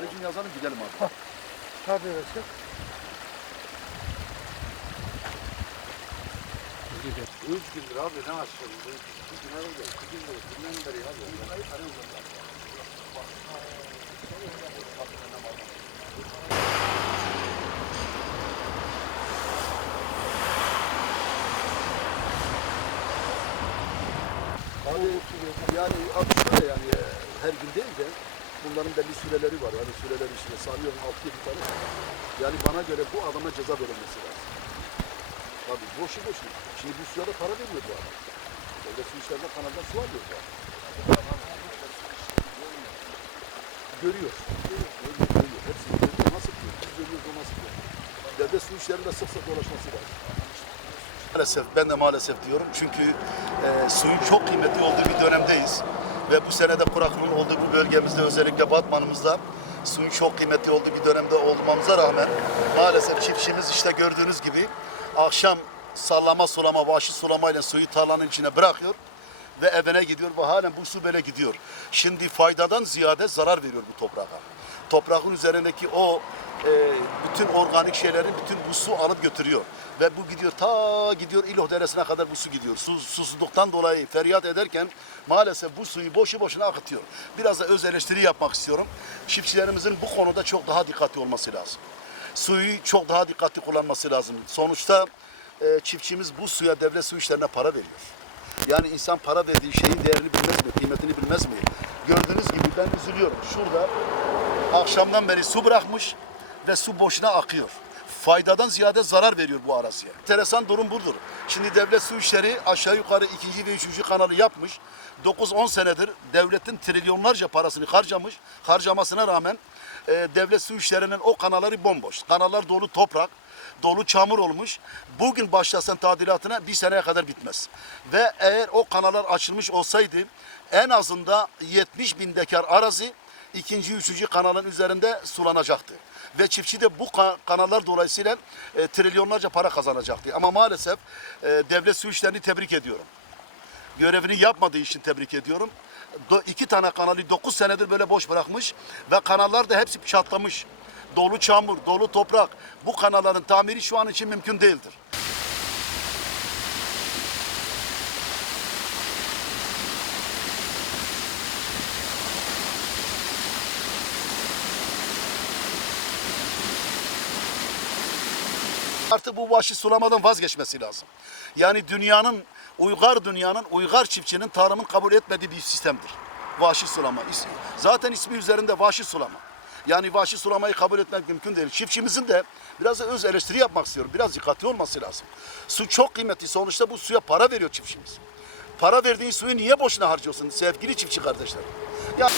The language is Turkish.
Tarihini yazalım gidelim abi. Tabii Reşit. Üç gündür abi ne aşkım? İki gün oldu. İki gün oldu. Günden beri abi. Abi yani abi şöyle yani e, her gün değil de bunların belli süreleri var. Yani süreleri işte sanıyorum 6 7 tane. Yani bana göre bu adama ceza verilmesi lazım. Tabii boşu boşuna. Şimdi bu suya da para vermiyor bu adam. Devlet su işlerinde kanaldan su alıyor bu adam. Görüyor. Görüyor, görüyor. Hepsini görüyor. Nasıl görüyor? Biz görüyoruz o nasıl görüyor? Devlet su işlerinde sık sık dolaşması lazım. Maalesef ben de maalesef diyorum çünkü e, suyun çok kıymetli olduğu bir dönemdeyiz. Ve bu senede kuraklığın olduğu bu bölgemizde özellikle Batman'ımızda suyun çok kıymetli olduğu bir dönemde olmamıza rağmen maalesef çiftçimiz işte gördüğünüz gibi akşam sallama sulama, vahşi sulamayla suyu tarlanın içine bırakıyor ve evine gidiyor ve halen bu su böyle gidiyor. Şimdi faydadan ziyade zarar veriyor bu toprağa. Toprağın üzerindeki o e, bütün organik şeyleri bütün bu su alıp götürüyor. Ve bu gidiyor ta gidiyor İloh Deresi'ne kadar bu su gidiyor. Su, susuzluktan dolayı feryat ederken maalesef bu suyu boşu boşuna akıtıyor. Biraz da öz eleştiri yapmak istiyorum. Çiftçilerimizin bu konuda çok daha dikkatli olması lazım. Suyu çok daha dikkatli kullanması lazım. Sonuçta e, çiftçimiz bu suya devlet su işlerine para veriyor. Yani insan para verdiği şeyin değerini bilmez mi? Kıymetini bilmez mi? Gördüğünüz gibi ben üzülüyorum. Şurada akşamdan beri su bırakmış ve su boşuna akıyor. Faydadan ziyade zarar veriyor bu araziye. Enteresan durum budur. Şimdi devlet su işleri aşağı yukarı ikinci ve üçüncü kanalı yapmış. 9-10 senedir devletin trilyonlarca parasını harcamış. Harcamasına rağmen e, devlet su işlerinin o kanalları bomboş. Kanallar dolu toprak dolu çamur olmuş. Bugün başlasan tadilatına bir seneye kadar bitmez. Ve eğer o kanallar açılmış olsaydı en azında 70 bin dekar arazi ikinci, üçüncü kanalın üzerinde sulanacaktı. Ve çiftçi de bu ka- kanallar dolayısıyla e, trilyonlarca para kazanacaktı. Ama maalesef e, devlet su işlerini tebrik ediyorum. Görevini yapmadığı için tebrik ediyorum. Do, iki tane kanalı 9 senedir böyle boş bırakmış ve kanallar da hepsi çatlamış. Dolu çamur, dolu toprak. Bu kanalların tamiri şu an için mümkün değildir. Artık bu vahşi sulamadan vazgeçmesi lazım. Yani dünyanın, uygar dünyanın, uygar çiftçinin tarımın kabul etmediği bir sistemdir. Vahşi sulama. Zaten ismi üzerinde vahşi sulama. Yani vahşi sulamayı kabul etmek mümkün değil. Çiftçimizin de biraz da öz eleştiri yapmak istiyorum. Biraz dikkatli olması lazım. Su çok kıymetli. Sonuçta bu suya para veriyor çiftçimiz. Para verdiğin suyu niye boşuna harcıyorsun sevgili çiftçi kardeşler? Ya